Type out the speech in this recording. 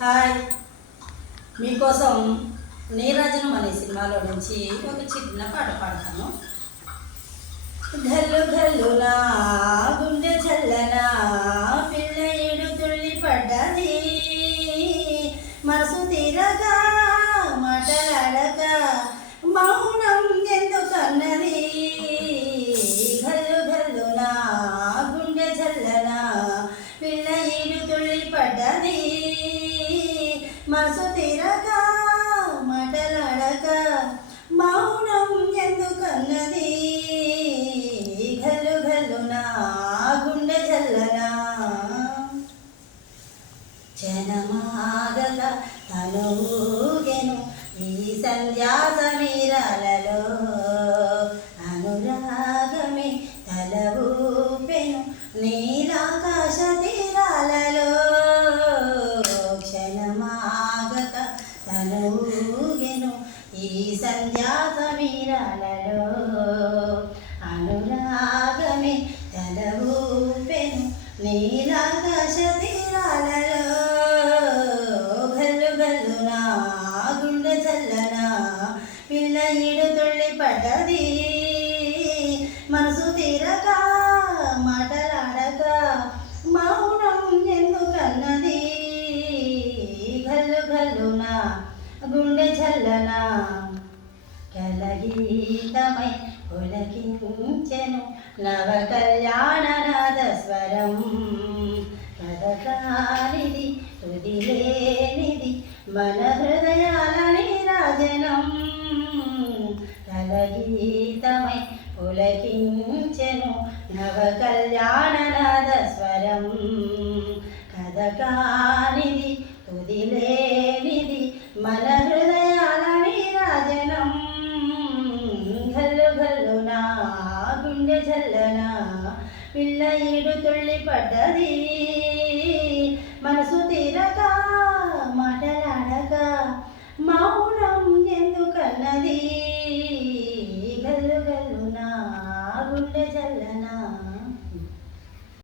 Hi, మీకోసం నీరాజనం అనే సినిమాలో నుంచి ఒక చిన్న పాట పాడతాను. ఘల్లు ఘల్లునా గుండె చల్లనా పిల్లయుడు తుళ్ళి పడ్డది, మనసు తీరగా మాటలాడక మౌనం ఎందుకన్నది. ఘల్లు ఘల్లునా గుండె చల్లనా పిల్లయుడు తుళ్ళి పడ్డది, మనసు తీరగా మాటలాడక మౌనం ఎందుకన్నది. ఘల్లు ఘల్లునా గుండె జల్లనా జనమాగల తనుగెను ఈ సంధ్యా సమీరాలలో, అనురాగమే తల ఊపెను నీలాకాశ తీరాలలో. క్షణమాగక తనుగెను ఈ సంధ్యా సమీరాలలో, అనురాగమే తల ఊపెను నీలాకాశ తీరాలలో. ఘల్లు ఘల్లునా గుండె చల్లనా పిల్లయిడు తుళ్ళి పడ్డది, మనసు తీరగా మాటలాడక మౌనం ఎందుకన్నది. ఘల్లు ఘల్లునా గుండె చల్లనా కలగీతమై పులకించెను నవ కళ్యాణనాద స్వరం. కథకానిది తుదిలేనిది మన హృదయాల నీరాజనం. కలగీతమై పులకించెను నవ కళ్యాణనాద స్వరం. కథకానిది తుదిలేనిది మన హృదయాల నీరాజనం. ఘల్లు ఘల్లునా గుండె జల్లనా పిల్లయిడు తుళ్ళి పడ్డది, మనసు తీరగా మాటలాడక మౌనం ఎందుకన్నది. ఘల్లు ఘల్లునా గుండె జల్లనా.